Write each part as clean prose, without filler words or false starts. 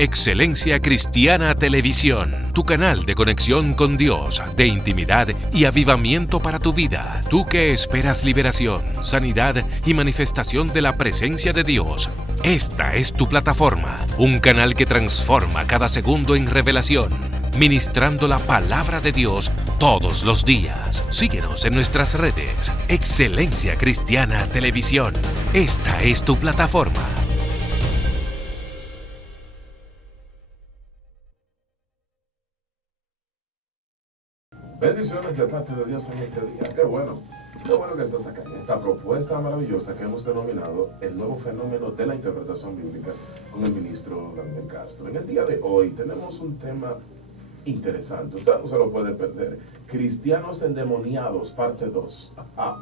Excelencia Cristiana Televisión, tu canal de conexión con Dios, de intimidad y avivamiento para tu vida. Tú que esperas liberación, sanidad y manifestación de la presencia de Dios. Esta es tu plataforma, un canal que transforma cada segundo en revelación, ministrando la palabra de Dios todos los días. Síguenos en nuestras redes. Excelencia Cristiana Televisión. Esta es tu plataforma. Bendiciones de parte de Dios en este día. Qué bueno que estás acá. Esta propuesta maravillosa que hemos denominado el nuevo fenómeno de la interpretación bíblica con el ministro Daniel Castro. En el día de hoy tenemos un tema interesante. Usted no se lo puede perder. Cristianos endemoniados, parte 2.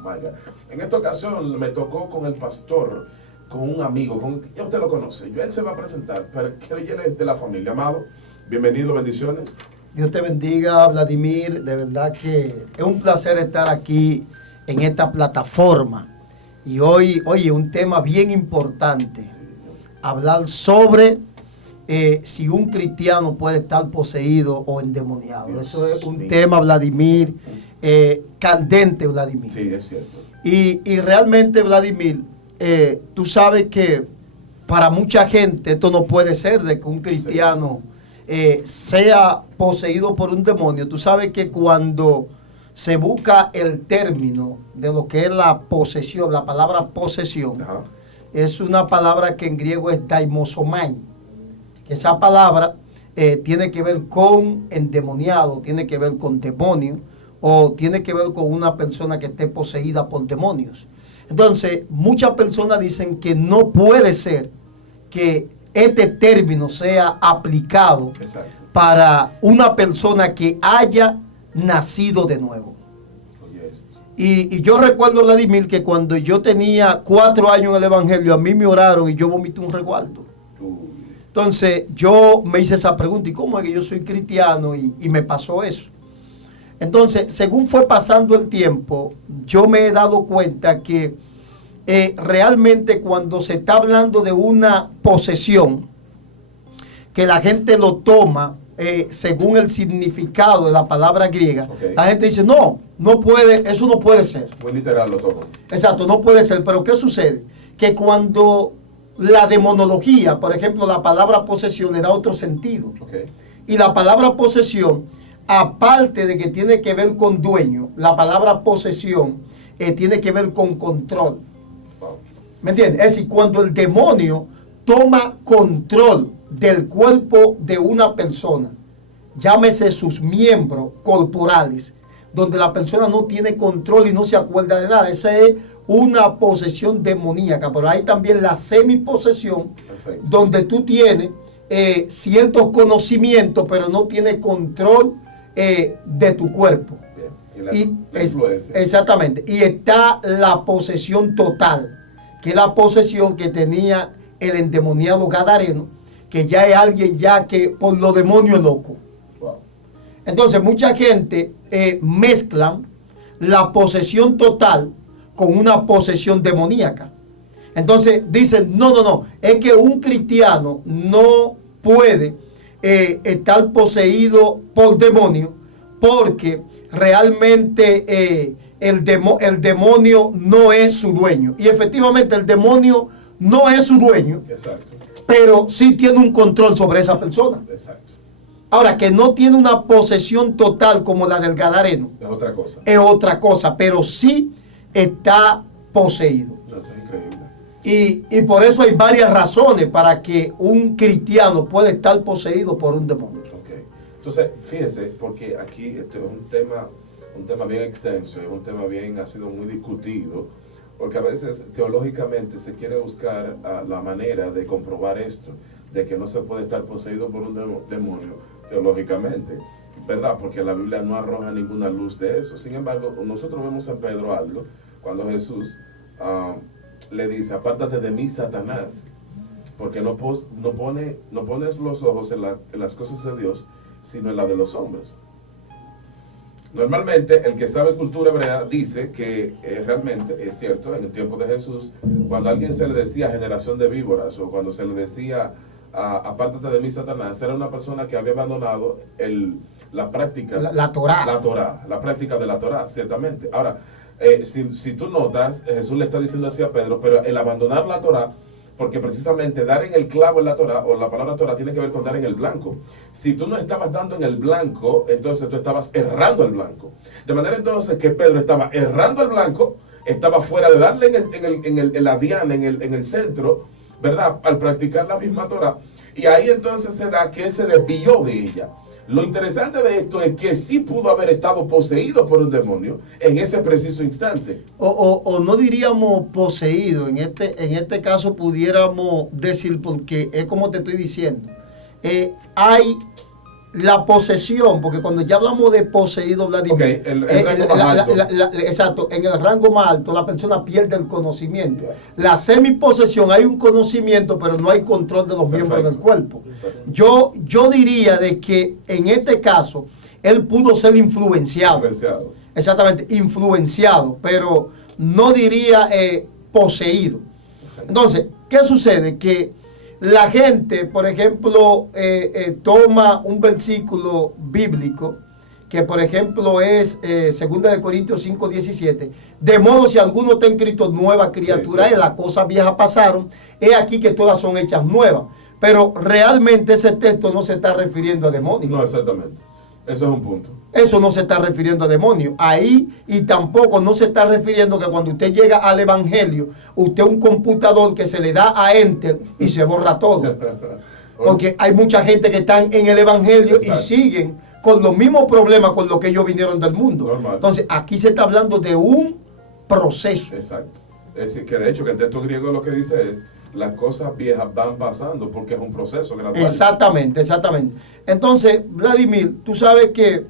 Vaya. En esta ocasión me tocó con el pastor, con un amigo, ya usted lo conoce. Él se va a presentar, pero que él es de la familia. Amado, bienvenido, bendiciones. Dios te bendiga, Vladimir. De verdad que es un placer estar aquí en esta plataforma. Y hoy, oye, un tema bien importante. Hablar sobre si un cristiano puede estar poseído o endemoniado. Dios, eso es un tema, Vladimir, candente, Vladimir. Sí, es cierto. Y realmente, Vladimir, tú sabes que para mucha gente esto no puede ser de que un cristiano sea poseído por un demonio. Tú sabes que cuando se busca el término de lo que es la posesión, la palabra posesión, Ajá. es una palabra que en griego es daimosomai. Esa palabra tiene que ver con endemoniado, tiene que ver con demonio, o tiene que ver con una persona que esté poseída por demonios. Entonces, muchas personas dicen que no puede ser que este término sea aplicado para una persona que haya nacido de nuevo. Y yo recuerdo, Vladimir, que cuando yo tenía 4 años en el Evangelio, a mí me oraron y yo vomité un resguardo. Entonces yo me hice esa pregunta, ¿y cómo es que yo soy cristiano y me pasó eso? Entonces, según fue pasando el tiempo, yo me he dado cuenta que realmente cuando se está hablando de una posesión, que la gente lo toma según el significado de la palabra griega, la gente dice, no puede, eso no puede ser. Muy literal lo tomo. Exacto, no puede ser. Pero ¿qué sucede? Que cuando la demonología, por ejemplo, la palabra posesión le da otro sentido. Y la palabra posesión, aparte de que tiene que ver con dueño, la palabra posesión tiene que ver con control. ¿Me entiendes? Es decir, cuando el demonio toma control del cuerpo de una persona, llámese sus miembros corporales, donde la persona no tiene control y no se acuerda de nada. Esa es una posesión demoníaca. Pero hay también la semiposesión, donde tú tienes ciertos conocimientos, pero no tienes control de tu cuerpo. Exactamente. Y está la posesión total, que es la posesión que tenía el endemoniado gadareno, que ya es alguien ya que por los demonios es loco. Entonces mucha gente mezclan la posesión total con una posesión demoníaca. Entonces dicen, no, es que un cristiano no puede estar poseído por demonio porque realmente el demonio no es su dueño. Y efectivamente el demonio no es su dueño. Exacto. Pero sí tiene un control sobre esa persona. Exacto. Ahora, que no tiene una posesión total como la del gadareno. Es otra cosa. Es otra cosa, pero sí está poseído. Eso es increíble. Y por eso hay varias razones para que un cristiano pueda estar poseído por un demonio. Okay. Entonces, fíjense, porque aquí este es un tema bien extenso, es un tema ha sido muy discutido, porque a veces teológicamente se quiere buscar la manera de comprobar esto, de que no se puede estar poseído por un demonio teológicamente, ¿verdad? Porque la Biblia no arroja ninguna luz de eso. Sin embargo, nosotros vemos en Pedro algo, cuando Jesús le dice, apártate de mí, Satanás, porque no pones los ojos en las cosas de Dios, sino en las de los hombres. Normalmente el que sabe cultura hebrea dice que realmente es cierto, en el tiempo de Jesús, cuando a alguien se le decía generación de víboras o cuando se le decía apártate de mí, Satanás, era una persona que había abandonado la práctica. La Torá. La práctica de la Torá, ciertamente. Ahora, si tú notas, Jesús le está diciendo así a Pedro, pero el abandonar la Torá, porque precisamente dar en el clavo en la Torá, o la palabra Torá, tiene que ver con dar en el blanco. Si tú no estabas dando en el blanco, entonces tú estabas errando el blanco. De manera entonces que Pedro estaba errando el blanco, estaba fuera de darle en la diana, en el centro, ¿verdad? Al practicar la misma Torá. Y ahí entonces se da que él se desvió de ella. Lo interesante de esto es que sí pudo haber estado poseído por un demonio en ese preciso instante. O no diríamos poseído, en este caso pudiéramos decir, porque es como te estoy diciendo, hay la posesión, porque cuando ya hablamos de poseído, Vladimir, okay, el rango más alto. Exacto, en el rango más alto la persona pierde el conocimiento. La semiposesión, hay un conocimiento, pero no hay control de los miembros del cuerpo. Yo diría de que en este caso, él pudo ser influenciado. Exactamente, influenciado, pero no diría poseído. Entonces, ¿qué sucede? Que la gente, por ejemplo, toma un versículo bíblico que, por ejemplo, es 2 Corintios 5:17. De modo, si alguno está en Cristo, nueva criatura, y las cosas viejas pasaron, he aquí que todas son hechas nuevas. Pero realmente ese texto no se está refiriendo a demonios. No, exactamente. Eso es un punto. Eso no se está refiriendo a demonios. Ahí, y tampoco no se está refiriendo que cuando usted llega al evangelio, usted es un computador que se le da a enter y se borra todo. Porque hay mucha gente que están en el evangelio y siguen con los mismos problemas con los que ellos vinieron del mundo. Normal. Entonces, aquí se está hablando de un proceso. Exacto. Es decir, que de hecho que el texto griego lo que dice es: las cosas viejas van pasando, porque es un proceso gradual. Exactamente. Entonces, Vladimir, tú sabes que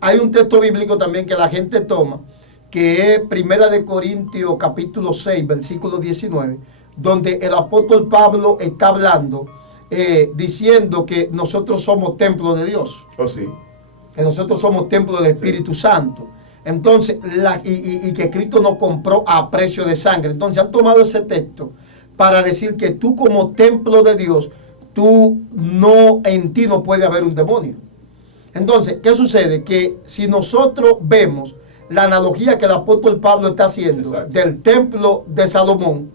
hay un texto bíblico también que la gente toma, que es 1 Corintios capítulo 6, versículo 19, donde el apóstol Pablo está hablando, diciendo que nosotros somos templo de Dios. Oh, sí. Que nosotros somos templo del Espíritu Santo. Entonces, y que Cristo nos compró a precio de sangre. Entonces, han tomado ese texto para decir que tú como templo de Dios, en ti no puede haber un demonio. Entonces, ¿qué sucede? Que si nosotros vemos la analogía que el apóstol Pablo está haciendo del templo de Salomón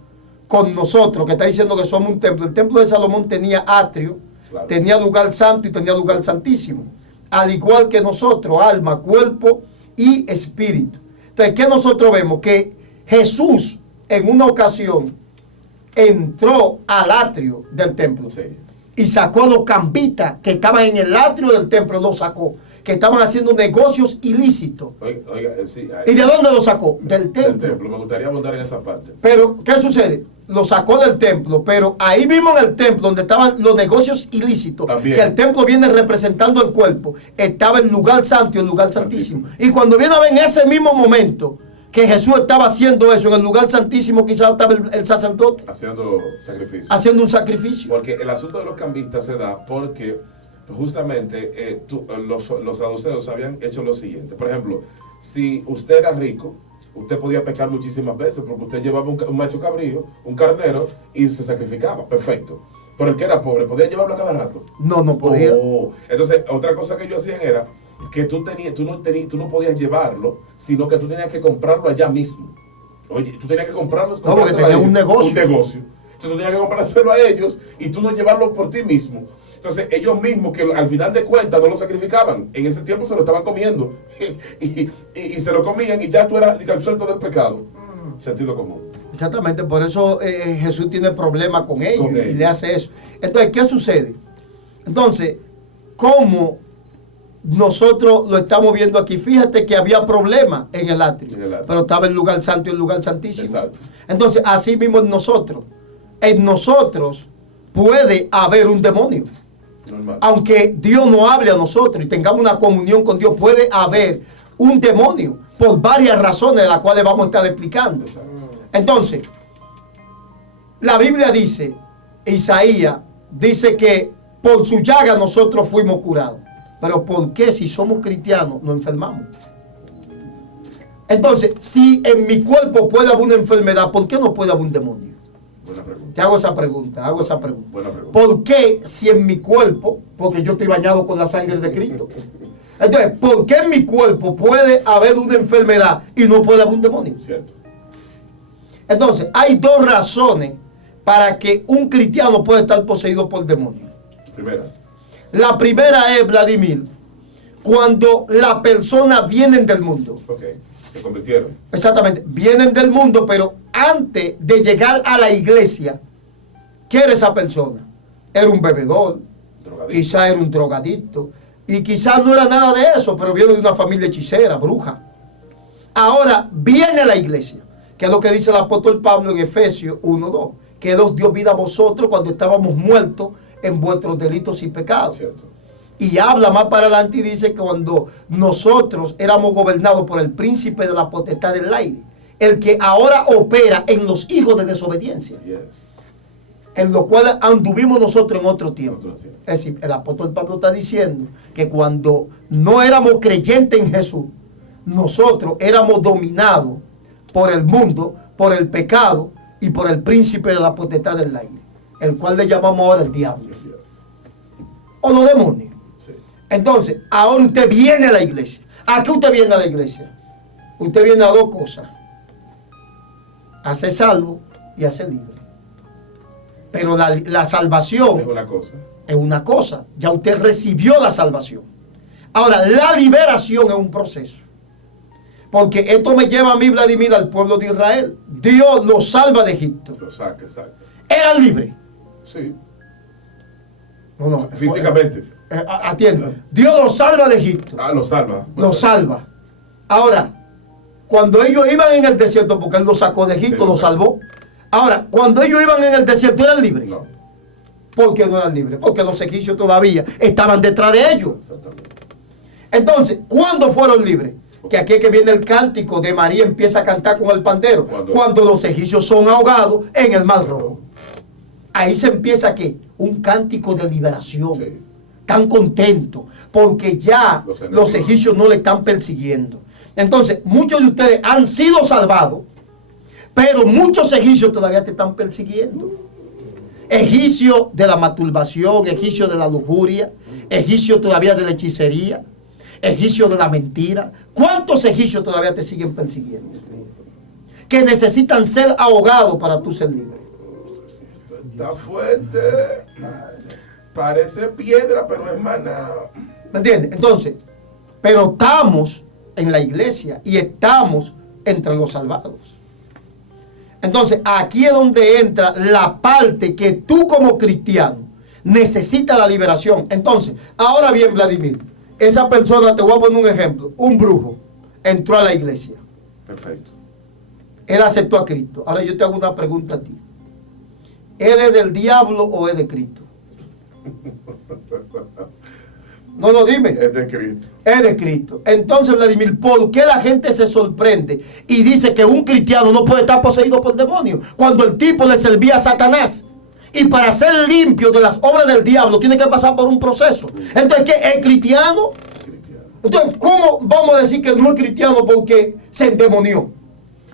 con nosotros, que está diciendo que somos un templo, el templo de Salomón tenía atrio, tenía lugar santo y tenía lugar santísimo, al igual que nosotros, alma, cuerpo y espíritu. Entonces, ¿qué nosotros vemos? Que Jesús en una ocasión entró al atrio del templo y sacó a los cambitas que estaban en el atrio del templo, los sacó, que estaban haciendo negocios ilícitos. ¿Y de dónde los sacó? Del templo. Me gustaría abundar en esa parte. Pero, ¿qué sucede? Lo sacó del templo, pero ahí mismo en el templo donde estaban los negocios ilícitos, también, que el templo viene representando el cuerpo, estaba el lugar santo y el lugar santísimo. Y cuando viene a ver en ese mismo momento que Jesús estaba haciendo eso, en el lugar santísimo quizás estaba el sacerdote haciendo sacrificio. Haciendo un sacrificio. Porque el asunto de los cambistas se da porque justamente los saduceos habían hecho lo siguiente. Por ejemplo, si usted era rico, usted podía pecar muchísimas veces porque usted llevaba un macho cabrío, un carnero, y se sacrificaba. Perfecto. Pero el que era pobre, ¿podía llevarlo a cada rato? No podía. Entonces, otra cosa que ellos hacían era que tú no podías llevarlo, sino que tú tenías que comprarlo allá mismo. Oye, tú tenías que comprarlo. No, porque tenía un negocio. Entonces tú tenías que comprárselo a ellos y tú no llevarlo por ti mismo. Entonces ellos mismos, que al final de cuentas no lo sacrificaban, en ese tiempo se lo estaban comiendo y se lo comían y ya tú eras absuelto del pecado. Sentido común. Exactamente, por eso Jesús tiene problemas con ellos y le hace eso. Entonces, ¿qué sucede? Entonces, ¿cómo nosotros lo estamos viendo aquí? Fíjate que había problemas en el atrio, pero estaba el lugar santo y el lugar santísimo. Exacto. Entonces, así mismo en nosotros puede haber un demonio. Normal. Aunque Dios no hable a nosotros y tengamos una comunión con Dios, puede haber un demonio por varias razones de las cuales vamos a estar explicando. Exacto. Entonces, la Biblia dice, Isaías dice que por su llaga nosotros fuimos curados. Pero ¿por qué si somos cristianos nos enfermamos? Entonces, si en mi cuerpo puede haber una enfermedad, ¿por qué no puede haber un demonio? Buena pregunta. Te hago esa pregunta, Buena pregunta. ¿Por qué si en mi cuerpo, porque yo estoy bañado con la sangre de Cristo? Entonces, ¿por qué en mi cuerpo puede haber una enfermedad y no puede haber un demonio? Cierto. Entonces, hay dos razones para que un cristiano pueda estar poseído por demonios. Primera. La primera es, Vladimir, cuando las personas vienen del mundo. Ok. Se convirtieron. Exactamente, vienen del mundo, pero antes de llegar a la iglesia, ¿qué era esa persona? Era un bebedor, Drogadicto. quizá era un drogadicto, y quizás no era nada de eso, pero viene de una familia hechicera, bruja. Ahora viene a la iglesia, que es lo que dice el apóstol Pablo en Efesios 1:2, que Él os dio vida a vosotros cuando estábamos muertos en vuestros delitos y pecados. Cierto. Y habla más para adelante y dice que cuando nosotros éramos gobernados por el príncipe de la potestad del aire, el que ahora opera en los hijos de desobediencia, Yes. en lo cual anduvimos nosotros en otro tiempo. Otro tiempo. Es decir, el apóstol Pablo está diciendo que cuando no éramos creyentes en Jesús, nosotros éramos dominados por el mundo, por el pecado y por el príncipe de la potestad del aire, el cual le llamamos ahora el diablo o los demonios. Sí. Entonces, ahora usted viene a la iglesia. ¿A qué usted viene a la iglesia? Usted viene a dos cosas: a ser salvo y a ser libre. Pero la salvación Es una cosa. es una cosa. Ya usted recibió la salvación. Ahora, la liberación es un proceso. Porque esto me lleva a mí, Vladimir, al pueblo de Israel. Dios los salva de Egipto. Lo saca, exacto. Eran libres. Sí. No, Físicamente. atiende. Dios los salva de Egipto. Ah, lo salva. Los salva. Ahora, cuando ellos iban en el desierto, porque Él los sacó de Egipto, Sí, los salvó. Ahora, cuando ellos iban en el desierto, ¿eran libres? No. ¿Por qué no eran libres? Porque los egipcios todavía estaban detrás de ellos. Exactamente. Entonces, ¿cuándo fueron libres? Que aquí es que viene el cántico de María, empieza a cantar con el pandero. Cuando los egipcios son ahogados en el mar rojo. Ahí se empieza, ¿qué? Un cántico de liberación. Sí. Tan contento, porque ya los egipcios no le están persiguiendo. Entonces, muchos de ustedes han sido salvados, pero muchos egipcios todavía te están persiguiendo. Egipcio de la masturbación, egipcio de la lujuria, egipcio todavía de la hechicería, egipcio de la mentira. ¿Cuántos egipcios todavía te siguen persiguiendo? Que necesitan ser ahogados para tú ser libre. Está fuerte. Parece piedra, pero es maná. ¿Me entiendes? Entonces, pero estamos en la iglesia y estamos entre los salvados. Entonces, aquí es donde entra la parte que tú como cristiano necesitas la liberación. Entonces, ahora bien, Vladimir, esa persona, te voy a poner un ejemplo, un brujo entró a la iglesia. Perfecto. Él aceptó a Cristo. Ahora yo te hago una pregunta a ti. ¿Él es del diablo o es de Cristo? No, dime. Es de Cristo. Es de Cristo. Entonces, Vladimir, ¿por qué la gente se sorprende y dice que un cristiano no puede estar poseído por demonios cuando el tipo le servía a Satanás? Y para ser limpio de las obras del diablo tiene que pasar por un proceso. Entonces, ¿qué es cristiano? Cristiano. Entonces, ¿cómo vamos a decir que no es cristiano porque se endemonió?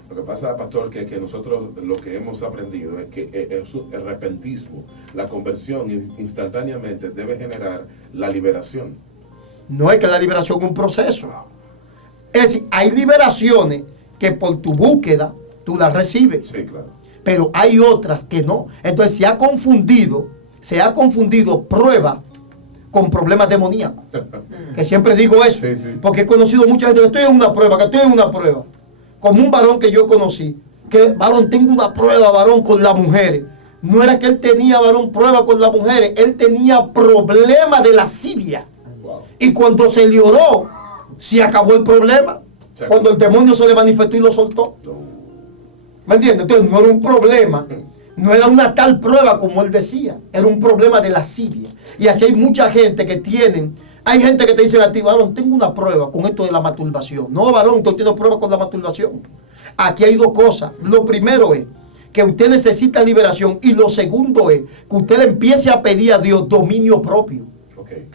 Lo que pasa, pastor, que nosotros lo que hemos aprendido es que el repentismo, la conversión instantáneamente debe generar la liberación. No es que la liberación es un proceso. Es decir, hay liberaciones que por tu búsqueda tú las recibes. Sí, claro. Pero hay otras que no. Entonces se ha confundido prueba con problemas demoníacos. Que siempre digo eso. Sí, sí. Porque he conocido mucha gente que estoy en una prueba, Como un varón que yo conocí, que varón, tengo una prueba, varón, con las mujeres. No era que él tenía, varón, prueba con las mujeres, él tenía problema de lascivia. Wow. Y cuando se le oró, se acabó el problema. Cuando el demonio se le manifestó y lo soltó. ¿Me entiendes? Entonces no era un problema, no era una tal prueba como él decía, era un problema de lascivia. Y así hay mucha gente que hay gente que te dice a ti, varón, tengo una prueba con esto de la masturbación. No, varón, tú tienes prueba con la masturbación. Aquí hay dos cosas. Lo primero es que usted necesita liberación y lo segundo es que usted le empiece a pedir a Dios dominio propio. Okay.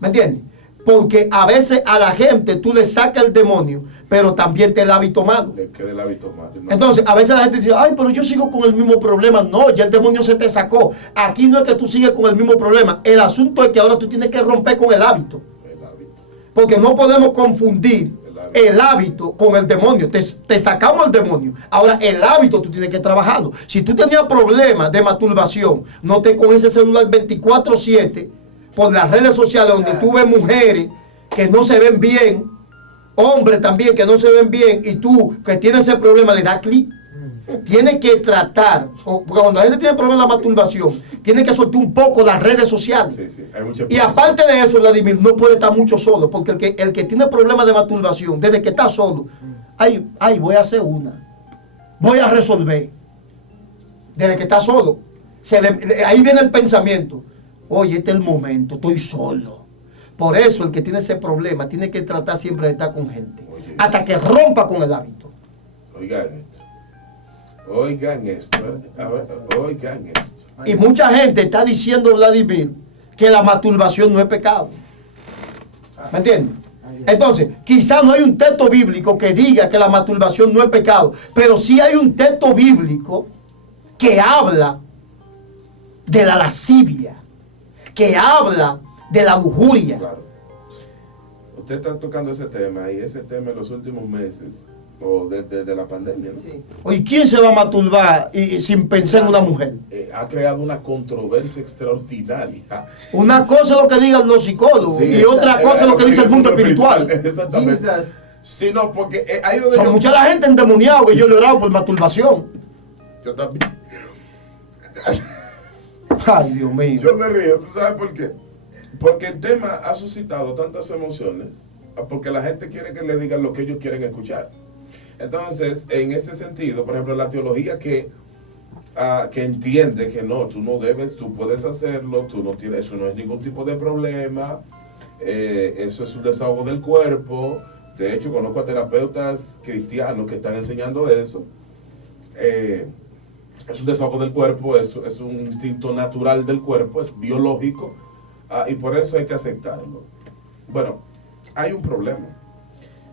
¿Me entiendes? Porque a veces a la gente tú le sacas el demonio, pero también está el hábito malo. Le queda el hábito malo. No. Entonces, a veces la gente dice, ay, pero yo sigo con el mismo problema. No, ya el demonio se te sacó. Aquí no es que tú sigues con el mismo problema. El asunto es que ahora tú tienes que romper con el hábito. El hábito. Porque no podemos confundir el hábito con el demonio. Te sacamos el demonio. Ahora, el hábito tú tienes que trabajarlo. Si tú tenías problemas de masturbación, no te con ese celular 24/7 por las redes sociales donde tú ves mujeres que no se ven bien, hombres también que no se ven bien, y tú que tienes ese problema le das clic. Tienes que tratar, porque cuando la gente tiene problemas de la masturbación, tiene que soltar un poco las redes sociales. Sí, sí. Hay mucha Y aparte de eso, Vladimir, no puede estar mucho solo, porque el que tiene problemas de masturbación, desde que está solo, ay, voy a hacer una, voy a resolver. Desde que está solo, ahí viene el pensamiento, oye, este es el momento, estoy solo. Por eso el que tiene ese problema tiene que tratar siempre de estar con gente, hasta que rompa con el hábito. Oigan esto. Oigan esto. Oigan esto. Y mucha gente está diciendo, Vladimir, que la masturbación no es pecado. ¿Me entiendes? Entonces, quizás no hay un texto bíblico que diga que la masturbación no es pecado, pero sí hay un texto bíblico que habla de la lascivia, que habla de la lujuria. Claro. Usted está tocando ese tema, y ese tema en los últimos meses, o desde la pandemia, ¿no? Sí. Oye, ¿quién se va a masturbar y sin pensar en una mujer? Ha creado una controversia extraordinaria. Una cosa es lo que digan los psicólogos, Sí, y otra cosa es lo que dice el mundo espiritual. Exactamente. Sí, no, porque ahí donde Son mucha la gente endemoniada que yo le he orado por masturbación. Yo también. Ay, Dios mío. Yo me río, ¿tú sabes por qué? Porque el tema ha suscitado tantas emociones, porque la gente quiere que le digan lo que ellos quieren escuchar. Entonces, en ese sentido, por ejemplo, la teología que entiende que no, tú no debes, tú puedes hacerlo, tú no tienes, eso no es ningún tipo de problema, eso es un desahogo del cuerpo. De hecho, conozco a terapeutas cristianos que están enseñando eso. Es un desahogo del cuerpo, es un instinto natural del cuerpo, es biológico, y por eso hay que aceptarlo. Bueno, hay un problema.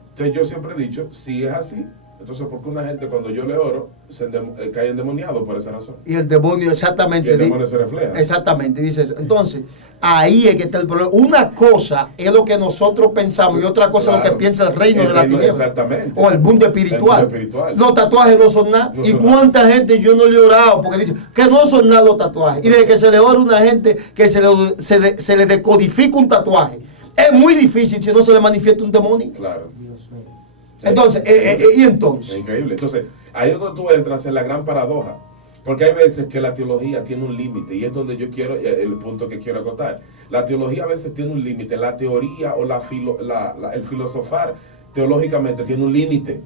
Entonces yo siempre he dicho, si es así, entonces ¿por qué una gente cuando yo le oro cae endemoniado por esa razón? Y el demonio exactamente. Y el demonio se refleja. Exactamente, dice eso. Entonces, ahí es que está el problema. Una cosa es lo que nosotros pensamos y otra cosa es lo que piensa el reino de la tiniebla. Exactamente. O el mundo espiritual. El mundo espiritual. Los tatuajes no son nada. No ¿Y son cuánta gente yo no le he orado? Porque dice que no son nada los tatuajes. Y desde que se le ora a una gente que se le decodifica un tatuaje, es muy difícil si no se le manifiesta un demonio. Claro. Entonces, ¿y entonces? Es increíble. Entonces, ahí es donde tú entras en la gran paradoja. Porque hay veces que la teología tiene un límite, y es donde yo quiero, el punto que quiero acotar. La teología a veces tiene un límite. La teoría o el filosofar teológicamente tiene un límite.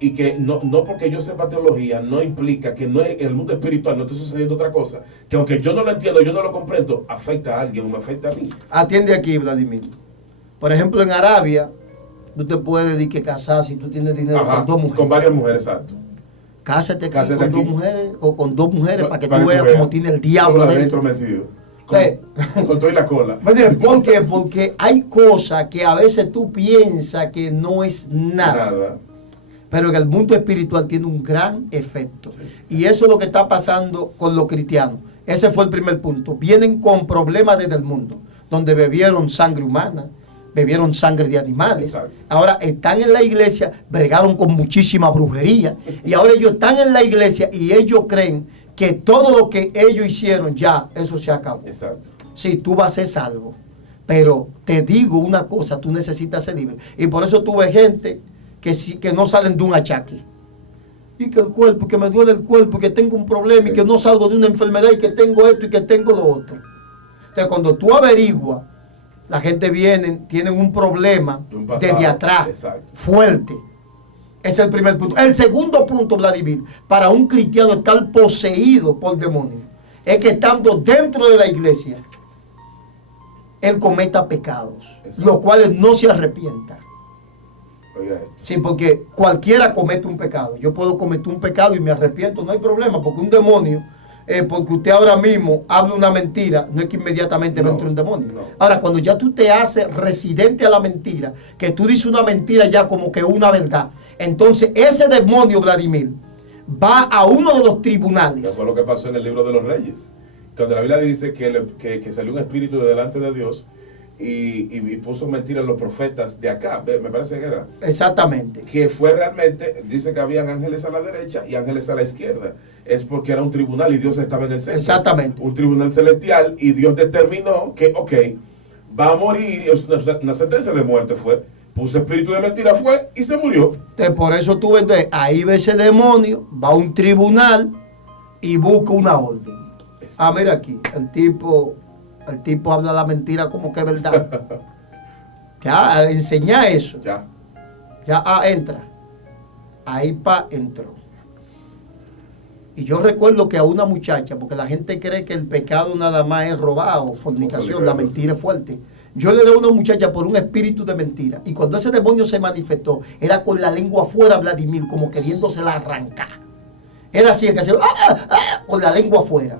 Y que no porque yo sepa teología no implica que no en el mundo espiritual no esté sucediendo otra cosa. Que aunque yo no lo entiendo, yo no lo comprendo, afecta a alguien o me afecta a mí. Atiende aquí, Vladimir. Por ejemplo, en Arabia, tú te puedes decir que casar si tú tienes dinero con dos mujeres. Con varias mujeres, exacto. Cásate aquí Cásate con aquí. 2 mujeres o con 2 mujeres para que Para tú veas cómo tiene el diablo adentro. metido. Sí. Con todo y la cola. ¿Por qué? Porque hay cosas que a veces tú piensas que no es nada. Pero en el mundo espiritual tiene un gran efecto. Sí. Y eso es lo que está pasando con los cristianos. Ese fue el primer punto. Vienen con problemas desde el mundo, donde bebieron sangre humana, bebieron sangre de animales. Exacto. Ahora están en la iglesia, bregaron con muchísima brujería, y ahora ellos están en la iglesia y ellos creen que todo lo que ellos hicieron ya, eso se acabó. Exacto. Sí, tú vas a ser salvo. Pero te digo una cosa, tú necesitas ser libre. Y por eso tú ves gente que no salen de un achaque. Y que el cuerpo, que me duele el cuerpo, y que tengo un problema, Sí. y que no salgo de una enfermedad, y que tengo esto, y que tengo lo otro. Entonces, cuando tú averiguas, la gente viene, tienen un problema De un pasado. desde atrás, Exacto. fuerte. Ese es el primer punto. El segundo punto, Vladimir, para un cristiano estar poseído por demonios, es que estando dentro de la iglesia, él cometa pecados, Exacto. los cuales no se arrepienta. Oiga esto. Sí, porque cualquiera comete un pecado. Yo puedo cometer un pecado y me arrepiento, no hay problema, porque un demonio porque usted ahora mismo habla una mentira, no es que inmediatamente va a entrar un demonio. No. Ahora, cuando ya tú te haces residente a la mentira, que tú dices una mentira ya como que una verdad, entonces ese demonio, Vladimir, va a uno de los tribunales. Que fue lo que pasó en el libro de los Reyes. Cuando la Biblia dice que salió un espíritu de delante de Dios y puso mentiras a los profetas de acá, me parece que era. Exactamente. Que fue realmente, dice que habían ángeles a la derecha y ángeles a la izquierda. Es porque era un tribunal y Dios estaba en el centro. Exactamente. Un tribunal celestial y Dios determinó que, ok, va a morir, una sentencia de muerte fue, puso espíritu de mentira, fue y se murió. Entonces, por eso tú ves, ahí ve ese demonio, va a un tribunal y busca una orden. Ah, mira aquí, el tipo habla la mentira como que es verdad. Ya, al enseñar eso, Ya. entra. Ahí entró. Y yo recuerdo que a una muchacha, porque la gente cree que el pecado nada más es robar o fornicación, la mentira es fuerte. Yo le di a una muchacha por un espíritu de mentira. Y cuando ese demonio se manifestó, era con la lengua afuera, Vladimir, como queriéndosela arrancar. Era así, que hacía con la lengua afuera.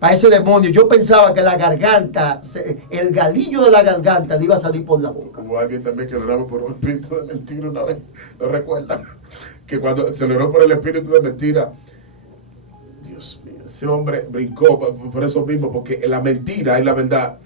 Para ese demonio, yo pensaba que la garganta, el galillo de la garganta le iba a salir por la boca. Hubo alguien también que le oraba por un espíritu de mentira una vez, ¿lo recuerda? Que cuando se le oró por el espíritu de mentira, Dios mío, ese hombre brincó por eso mismo, porque la mentira y la verdad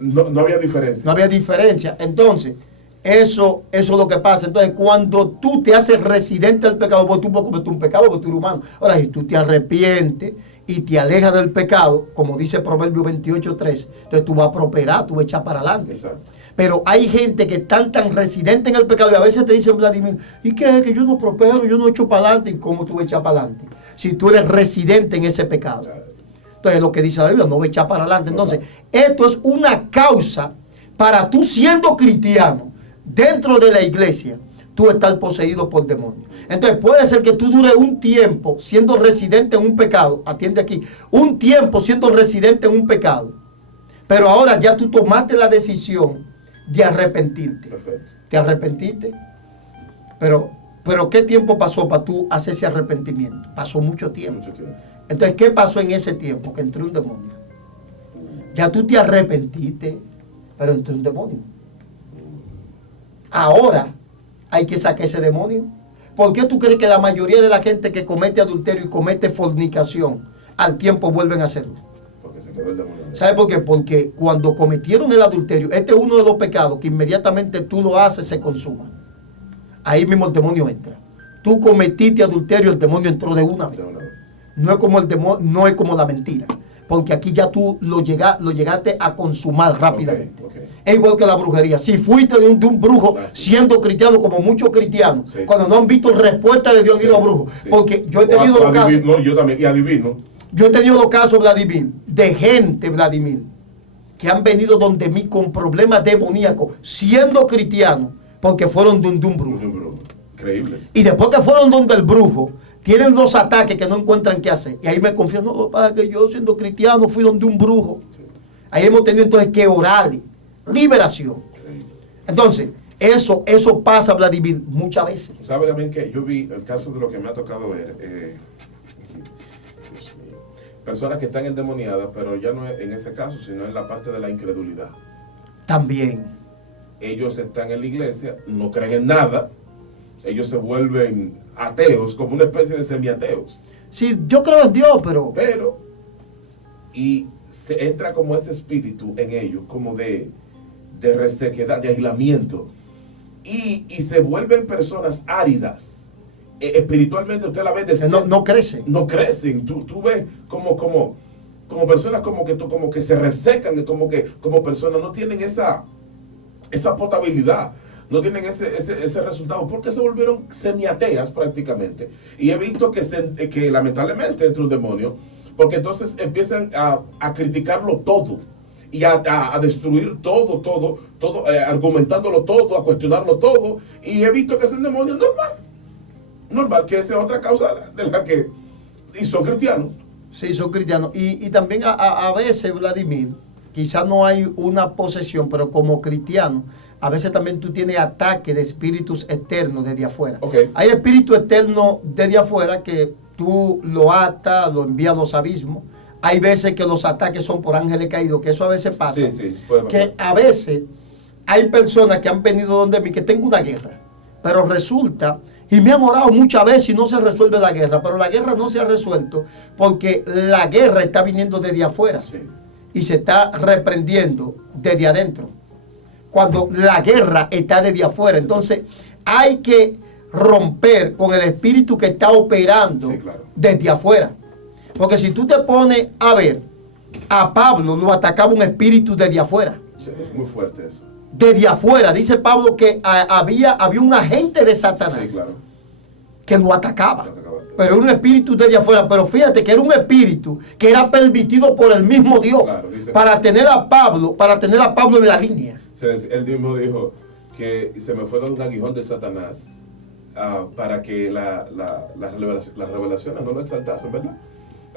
no había diferencia. No había diferencia. Entonces, eso es lo que pasa. Entonces, cuando tú te haces residente del pecado, pues tú puedes cometer un pecado porque tú eres humano. Ahora, si tú te arrepientes y te alejas del pecado, como dice Proverbio 28:3, entonces tú vas a prosperar, tú vas a echar para adelante. Exacto. Pero hay gente que están tan residentes en el pecado y a veces te dicen, Vladimir, ¿y qué? Que yo no prospero, yo no echo para adelante. ¿Y cómo tú vas a echar para adelante? Si tú eres residente en ese pecado. Entonces, lo que dice la Biblia, no va a echar para adelante. Entonces, esto es una causa para tú siendo cristiano dentro de la iglesia, tú estar poseído por demonios. Entonces, puede ser que tú dures un tiempo siendo residente en un pecado, atiende aquí, un tiempo siendo residente en un pecado, pero ahora ya tú tomaste la decisión de arrepentirte. Perfecto. ¿Te arrepentiste? Pero ¿qué tiempo pasó para tú hacer ese arrepentimiento? Pasó mucho tiempo. Mucho tiempo. Entonces, ¿qué pasó en ese tiempo? Que entró un demonio. Ya tú te arrepentiste, pero entró un demonio. Ahora hay que sacar ese demonio. ¿Por qué tú crees que la mayoría de la gente que comete adulterio y comete fornicación al tiempo vuelven a hacerlo? Porque se quedó el demonio. ¿Sabe por qué? Porque cuando cometieron el adulterio, este es uno de los pecados que inmediatamente tú lo haces, se consuma. Ahí mismo el demonio entra. Tú cometiste adulterio, el demonio entró de una vez. De una vez. No es como el demonio, no es como la mentira. Porque aquí ya tú lo llegaste a consumar rápidamente. Ok. Es igual que la brujería. Si fuiste de un brujo siendo cristiano, como muchos cristianos, cuando no han visto respuesta de Dios, han ido a brujos. Porque yo he tenido los casos. No, yo también, y adivino. Yo he tenido los casos, Vladimir, de gente, Vladimir, que han venido donde mí con problemas demoníacos, siendo cristianos, porque fueron de un brujo. Increíbles. Y después que fueron donde el brujo, tienen los ataques que no encuentran qué hacer. Y ahí me confío, no, para que yo siendo cristiano fui donde un brujo. Sí. Ahí hemos tenido entonces que orarle. Liberación. Increíble. Entonces, eso pasa, Vladimir, muchas veces. ¿Sabe también que yo vi el caso de lo que me ha tocado ver? Dios mío, personas que están endemoniadas, pero ya no es en ese caso, sino en la parte de la incredulidad. También. Ellos están en la iglesia, no creen en nada, ellos se vuelven ateos, como una especie de semiateos. Sí, yo creo en Dios, pero y se entra como ese espíritu en ellos, como de resequedad, de aislamiento, y se vuelven personas áridas. Espiritualmente usted la ve no crecen. No crecen. Tú ves como personas como que se resecan, como personas no tienen esa potabilidad, no tienen ese resultado, porque se volvieron semiateas prácticamente. Y he visto que lamentablemente entra un demonio, porque entonces empiezan a criticarlo todo y a destruir todo, argumentándolo todo, a cuestionarlo todo. Y he visto que es un demonio normal, que esa es otra causa de la que... Y son cristianos. Sí, son cristianos. Y también a veces, Vladimir, quizás no hay una posesión, pero como cristiano, a veces también tú tienes ataque de espíritus externos desde afuera. Okay. Hay espíritus externos desde afuera que tú lo atas, lo envías a los abismos. Hay veces que los ataques son por ángeles caídos, que eso a veces pasa. Sí, sí, puede pasar. Que a veces hay personas que han venido donde mí que tengo una guerra, pero resulta, y me han orado muchas veces y no se resuelve la guerra, pero la guerra no se ha resuelto porque la guerra está viniendo desde afuera, Sí. y se está reprendiendo desde adentro. Cuando la guerra está desde afuera, entonces hay que romper con el espíritu que está operando, Sí, claro, desde afuera. Porque si tú te pones a ver, a Pablo lo atacaba un espíritu desde afuera. Sí, es muy fuerte eso. Desde afuera, dice Pablo que había un agente de Satanás, Sí, claro. que lo atacaba. Lo atacaba. Pero era un espíritu desde afuera. Pero fíjate que era un espíritu que era permitido por el mismo Dios, Claro, dice, para tener a Pablo en la línea. él mismo dijo que se me fue dando un aguijón de Satanás para que las revelaciones no lo exaltasen, ¿verdad?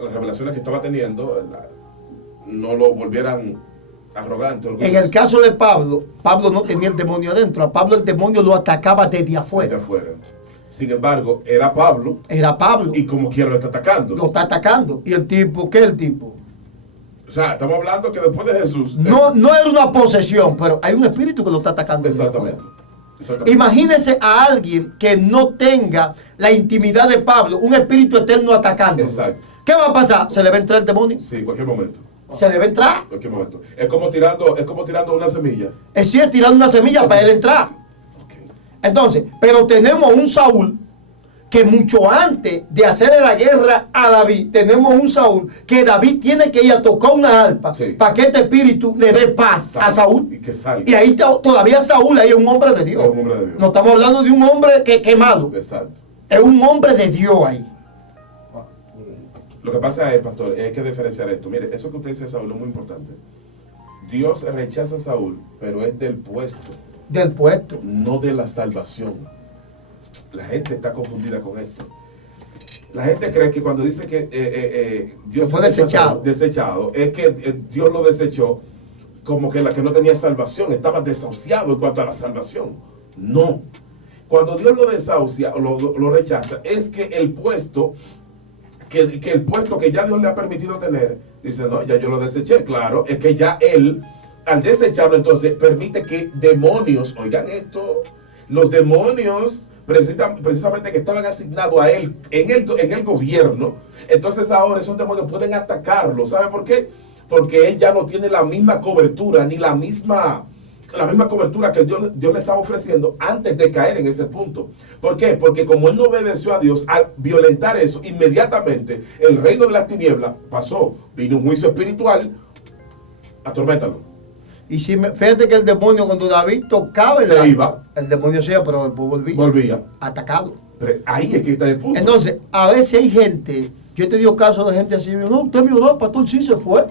Las revelaciones que estaba teniendo no lo volvieran arrogante, orgulloso. En el caso de Pablo, Pablo no tenía el demonio adentro. A Pablo el demonio lo atacaba desde de afuera. afuera. Sin embargo, era Pablo Era Pablo. y como quiera lo está atacando. Lo está atacando. ¿Y el tipo? ¿Qué es el tipo? O sea, estamos hablando que después de Jesús. No era una posesión, pero hay un espíritu que lo está atacando desde Exactamente. afuera. Exactamente. Imagínese a alguien que no tenga la intimidad de Pablo, un espíritu eterno atacando. Exacto. ¿Qué va a pasar? ¿Se le va a entrar el demonio? Sí, cualquier momento. ¿Se le va a entrar? Cualquier momento. Es como tirando una semilla. Es decir, tirando una semilla para él entrar. Ok. Entonces, pero tenemos un Saúl que mucho antes de hacerle la guerra a David, tenemos un Saúl que David tiene que ir a tocar una arpa, Sí, para que este espíritu le dé paz a Saúl. Y que salga. Y ahí todavía Saúl ahí es un hombre de Dios. Es un hombre de Dios. No estamos hablando de un hombre que es malo. Exacto. Es un hombre de Dios ahí. Lo que pasa es, pastor, hay que diferenciar esto. Mire, eso que usted dice, Saúl, es muy importante. Dios rechaza a Saúl, pero es del puesto, Del puesto. no de la salvación. La gente está confundida con esto. La gente cree que cuando dice que Dios Fue desechó a desechado. Saúl, desechado, es que Dios lo desechó como que la que no tenía salvación, estaba desahuciado en cuanto a la salvación. No. Cuando Dios lo desahucia o lo rechaza, es que el puesto que el puesto que ya Dios le ha permitido tener, dice, no, ya yo lo deseché. Claro, es que ya él, al desecharlo, entonces permite que demonios, oigan esto, los demonios precisamente que estaban asignados a él en el gobierno, entonces ahora esos demonios pueden atacarlo. ¿Sabe por qué? Porque él ya no tiene la misma cobertura, ni la misma cobertura que Dios le estaba ofreciendo antes de caer en ese punto. ¿Por qué? Porque como él no obedeció a Dios, al violentar eso, inmediatamente el reino de las tinieblas pasó. Vino un juicio espiritual, atorméntalo. Y si fíjate que el demonio cuando David tocaba Se iba. el demonio se iba, pero después Volvía. atacado. Pero ahí es que está el punto. Entonces, a veces hay gente, yo te dio caso de gente así, no, usted me oró, pastor, sí se fue.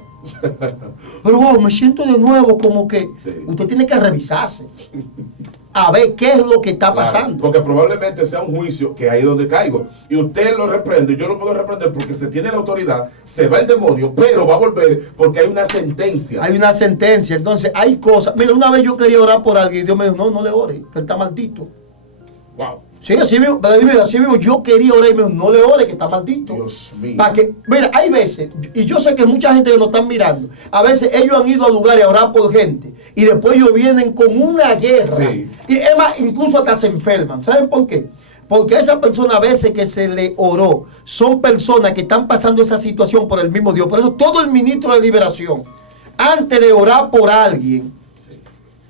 Pero wow, me siento de nuevo como que Sí. usted tiene que revisarse. A ver qué es lo que está Claro, pasando. porque probablemente sea un juicio que ahí es donde caigo. Y usted lo reprende, yo lo puedo reprender porque se tiene la autoridad, se va el demonio, pero va a volver porque hay una sentencia. Hay una sentencia, entonces hay cosas. Mira, una vez yo quería orar por alguien y Dios me dijo, no le ore, que él está maldito. Wow. Sí, así mismo, así mismo, yo quería orar y me dijo, no le ore, que está maldito. Dios mío. Para que, mira, hay veces, y yo sé que mucha gente que nos están mirando, a veces ellos han ido a lugares a orar por gente y después ellos vienen con una guerra. Sí. Y es más, incluso hasta se enferman. ¿Saben por qué? Porque a esa persona a veces que se le oró son personas que están pasando esa situación por el mismo Dios. Por eso todo el ministro de liberación, antes de orar por alguien,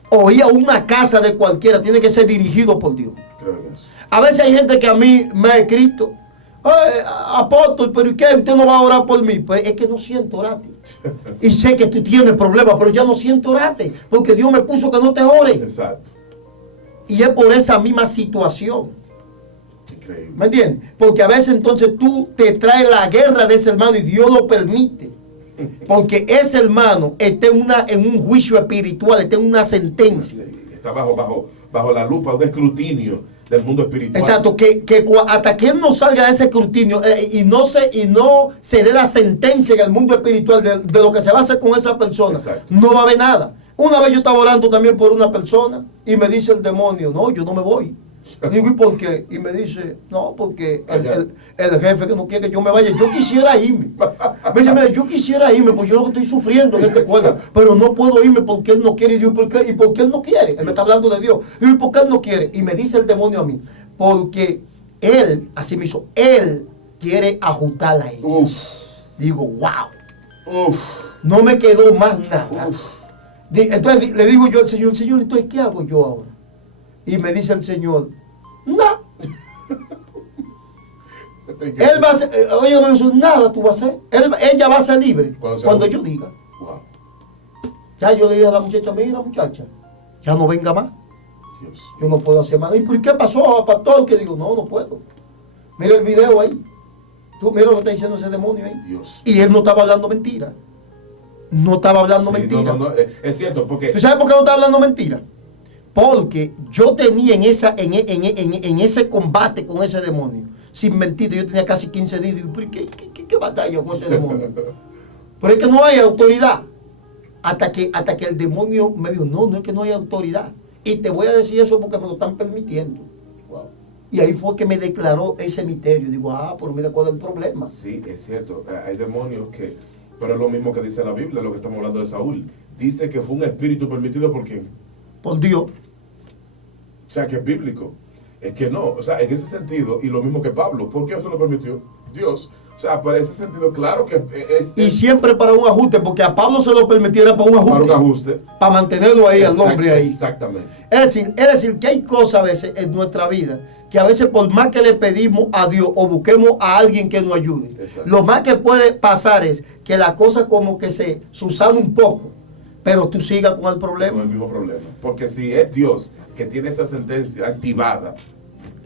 o ir a una casa de cualquiera, tiene que ser dirigido por Dios. Creo en eso. A veces hay gente que a mí me ha escrito, apóstol, pero ¿y qué? ¿Usted no va a orar por mí? Pues es que no siento orarte. Y sé que tú tienes problemas, pero ya no siento orarte, porque Dios me puso que no te ore. Exacto. Y es por esa misma situación. Increíble. ¿Me entiendes? Porque a veces entonces tú te traes la guerra de ese hermano y Dios lo permite. Porque ese hermano está en un juicio espiritual, está en una sentencia. Sí, está bajo la lupa, un escrutinio del mundo espiritual. Exacto, hasta que él no salga de ese escrutinio y no se dé la sentencia en el mundo espiritual de lo que se va a hacer con esa persona, Exacto. no va a haber nada. Una vez yo estaba orando también por una persona y me dice el demonio, no, yo no me voy. Digo, ¿y por qué? Y me dice, no, porque el jefe que no quiere que yo me vaya, yo quisiera irme. Me dice, mira, yo quisiera irme, porque yo lo que estoy sufriendo en esta escuela, pero no puedo irme porque él no quiere. Y digo, ¿por qué? ¿Y por qué él no quiere? Él me está hablando de Dios. Y digo, ¿y por qué él no quiere? Y me dice el demonio a mí, porque él, así me hizo, él quiere ajustarla a ella. Uf. Digo, wow. Uf. No me quedó más nada. Uf. Entonces le digo yo al Señor, Señor, entonces, ¿qué hago yo ahora? Y me dice el Señor, no. Él va a ser, oye, me dice, nada tú vas a hacer. Ella va a ser libre cuando yo diga. Wow. Ya yo le dije a la muchacha, mira muchacha, ya no venga más. Dios. Yo no puedo hacer más. ¿Y por qué pasó, pastor? Que digo, no puedo. Mira el video ahí. Tú mira lo que está diciendo ese demonio ahí. Dios. Y él no estaba hablando mentira. No estaba hablando mentira. No, es cierto, porque... ¿Tú sabes por qué no estaba hablando mentira? Porque yo tenía en ese combate con ese demonio, sin mentir, yo tenía casi 15 días. Digo, ¿pero qué batalla con este demonio? Pero es que no hay autoridad. Hasta que el demonio me dijo, no es que no hay autoridad. Y te voy a decir eso porque me lo están permitiendo. Wow. Y ahí fue que me declaró ese misterio. Digo, pero mira cuál es el problema. Sí, es cierto. Hay demonios que... Pero es lo mismo que dice la Biblia, lo que estamos hablando de Saúl. Dice que fue un espíritu permitido por quién. Por Dios. O sea, que es bíblico. Es que no. O sea, en ese sentido, y lo mismo que Pablo. ¿Por qué eso lo permitió? Dios. O sea, para ese sentido, claro que y siempre para un ajuste, porque a Pablo se lo permitiera para un ajuste. Para un ajuste. Para mantenerlo ahí, al hombre ahí. Exactamente. Es decir, que hay cosas a veces en nuestra vida que a veces por más que le pedimos a Dios o busquemos a alguien que nos ayude, lo más que puede pasar es que la cosa como que se susana un poco, pero tú sigas con el problema. Con el mismo problema. Porque si es Dios que tiene esa sentencia activada,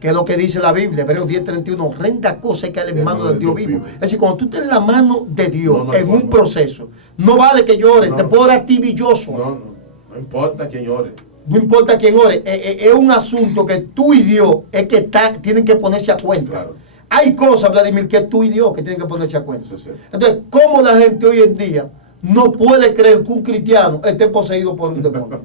que es lo que dice la Biblia, Hebreos 10:31, horrenda cosa hay que en mano del Dios vivo. Es decir, cuando tú estás en la mano de Dios, en un proceso, no vale que llores, te puedo orar tibilloso. No importa quién llore. No importa quién ore, es un asunto que tú y Dios es que tienen que ponerse a cuenta. Claro. Hay cosas, Vladimir, que tú y Dios que tienen que ponerse a cuenta. Eso es cierto. Entonces, ¿cómo la gente hoy en día no puede creer que un cristiano esté poseído por un demonio?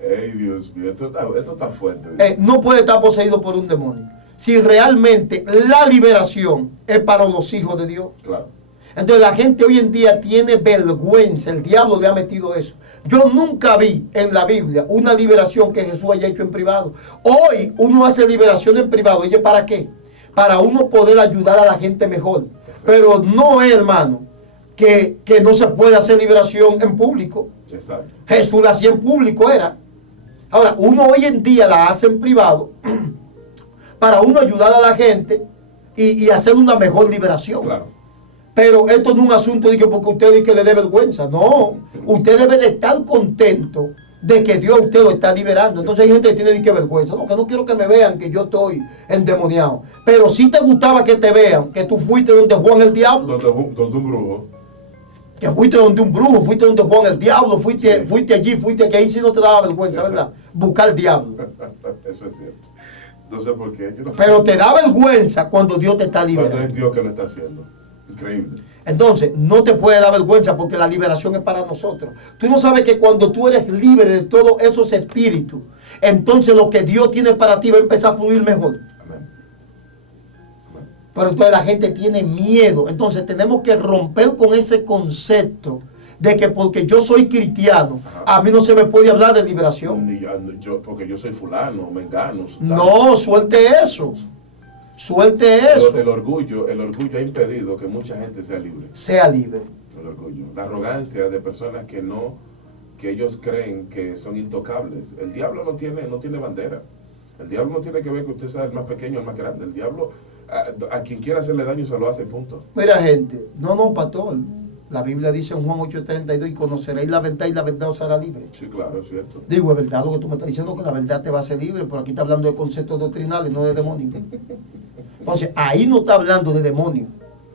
Ey, Dios mío, esto está fuerte. No puede estar poseído por un demonio. Si realmente la liberación es para los hijos de Dios. Claro. Entonces la gente hoy en día tiene vergüenza, el diablo le ha metido eso. Yo nunca vi en la Biblia una liberación que Jesús haya hecho en privado. Hoy uno hace liberación en privado. ¿Y para qué? Para uno poder ayudar a la gente mejor. Pero no es, hermano, que no se puede hacer liberación en público. Exacto. Jesús la hacía en público, era. Ahora, uno hoy en día la hace en privado para uno ayudar a la gente y hacer una mejor liberación. Claro. Pero esto no es un asunto de que porque usted dice que le dé vergüenza. No, usted debe de estar contento de que Dios a usted lo está liberando. Entonces hay gente que tiene que vergüenza. No, que no quiero que me vean que yo estoy endemoniado. Pero si te gustaba que te vean, que tú fuiste donde Juan el diablo. Donde un brujo. Que fuiste donde un brujo, fuiste donde Juan el diablo, fuiste allí, fuiste aquí. Ahí sí no te daba vergüenza, ¿verdad? Buscar al diablo. Eso es cierto. No sé por qué. Pero te da vergüenza cuando Dios te está liberando. Cuando es Dios que lo está haciendo. Increíble. Entonces, no te puede dar vergüenza porque la liberación es para nosotros. Tú no sabes que cuando tú eres libre de todos esos espíritus, entonces lo que Dios tiene para ti va a empezar a fluir mejor. Amén. Pero entonces la gente tiene miedo. Entonces tenemos que romper con ese concepto de que porque yo soy cristiano, a mí no se me puede hablar de liberación. Porque yo soy fulano, mengano. No, suelte eso. Suelte eso. El orgullo ha impedido que mucha gente sea libre. Sea libre. El orgullo. La arrogancia de personas que ellos creen que son intocables. El diablo no tiene bandera. El diablo no tiene que ver que usted sea el más pequeño o el más grande. El diablo, a quien quiera hacerle daño se lo hace, punto. Mira, gente, no, pastor. La Biblia dice en Juan 8:32, y conoceréis la verdad y la verdad os hará libre. Sí, claro, es cierto. Digo, es verdad lo que tú me estás diciendo, que la verdad te va a hacer libre, pero aquí está hablando de conceptos doctrinales, no de demonios. Entonces, ahí no está hablando de demonios,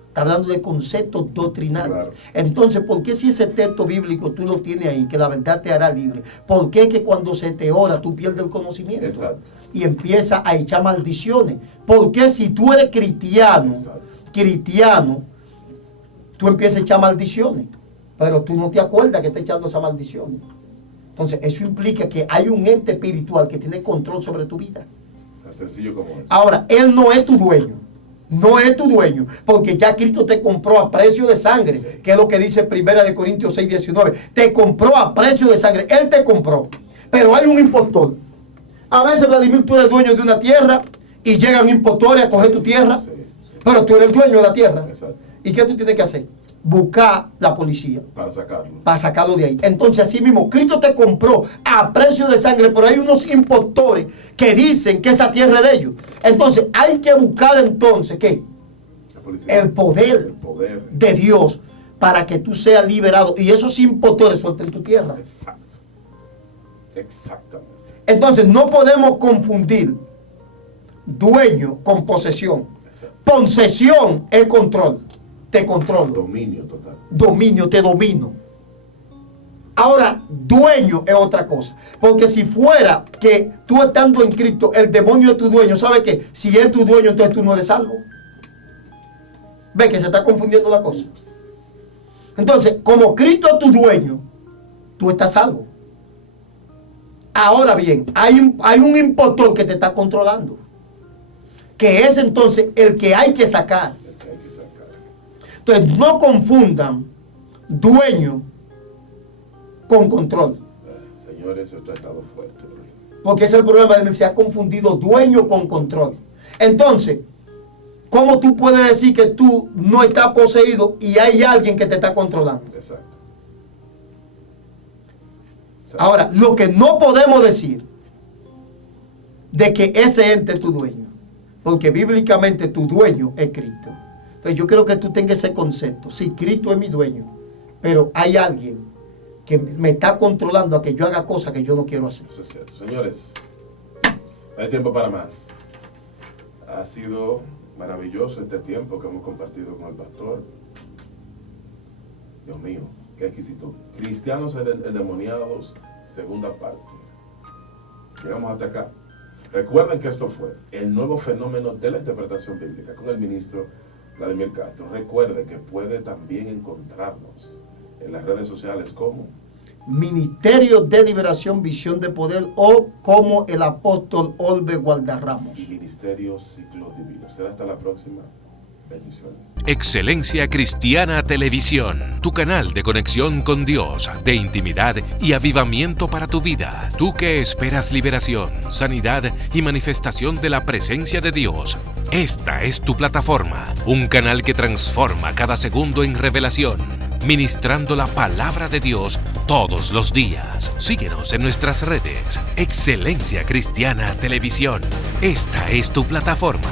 está hablando de conceptos doctrinales. Claro. Entonces, ¿por qué si ese texto bíblico tú lo tienes ahí, que la verdad te hará libre? ¿Por qué que cuando se te ora tú pierdes el conocimiento? Exacto. Y empiezas a echar maldiciones? ¿Por qué si tú eres cristiano, tú empiezas a echar maldiciones, pero tú no te acuerdas que estás echando esas maldiciones? Entonces, eso implica que hay un ente espiritual que tiene control sobre tu vida. Tan sencillo como eso. Ahora, Él no es tu dueño. No es tu dueño, porque ya Cristo te compró a precio de sangre, Sí. que es lo que dice 1 de Corintios 6:19. Te compró a precio de sangre. Él te compró. Pero hay un impostor. A veces, Vladimir, tú eres dueño de una tierra y llegan impostores a coger tu tierra, Sí, sí. pero tú eres el dueño de la tierra. Exacto. ¿Y qué tú tienes que hacer? Buscar la policía Para sacarlo. para sacarlo de ahí. Entonces, así mismo, Cristo te compró a precio de sangre, pero hay unos impostores que dicen que esa tierra es de ellos. Entonces, hay que buscar entonces, ¿qué? La policía. El poder El poder. de Dios para que tú seas liberado y esos impostores suelten tu tierra. Exacto. Exactamente. Entonces, no podemos confundir dueño con posesión. Exacto. Posesión es control. Te controlo. Dominio total. Dominio, te domino. Ahora, dueño es otra cosa. Porque si fuera que tú estando en Cristo, el demonio es tu dueño, ¿sabes qué? Si es tu dueño, entonces tú no eres salvo. ¿Ves que se está confundiendo la cosa? Entonces, como Cristo es tu dueño, tú estás salvo. Ahora bien, hay un impostor que te está controlando. Que es entonces el que hay que sacar. El que hay que sacar. Entonces, no confundan dueño con control. Señores, esto ha estado fuerte. Porque ese es el problema de que se ha confundido dueño con control. Entonces, ¿cómo tú puedes decir que tú no estás poseído y hay alguien que te está controlando? Exacto. Exacto. Ahora, lo que no podemos decir de que ese ente es tu dueño, porque bíblicamente tu dueño es Cristo. Entonces yo quiero que tú tengas ese concepto. Sí, Cristo es mi dueño, pero hay alguien que me está controlando a que yo haga cosas que yo no quiero hacer. Eso es cierto. Señores, no hay tiempo para más. Ha sido maravilloso este tiempo que hemos compartido con el pastor. Dios mío, qué exquisito. Cristianos endemoniados, segunda parte. Llegamos hasta acá. Recuerden que esto fue el nuevo fenómeno de la interpretación bíblica con el ministro Vladimir Castro. Recuerde que puede también encontrarnos en las redes sociales como Ministerio de Liberación, Visión de Poder o como el apóstol Olve Gualdarramos. Ministerio Ciclo Divino. Será hasta la próxima. Bendiciones. Excelencia Cristiana Televisión, tu canal de conexión con Dios, de intimidad y avivamiento para tu vida. Tú que esperas liberación, sanidad y manifestación de la presencia de Dios. Esta es tu plataforma, un canal que transforma cada segundo en revelación, ministrando la palabra de Dios todos los días. Síguenos en nuestras redes. Excelencia Cristiana Televisión. Esta es tu plataforma.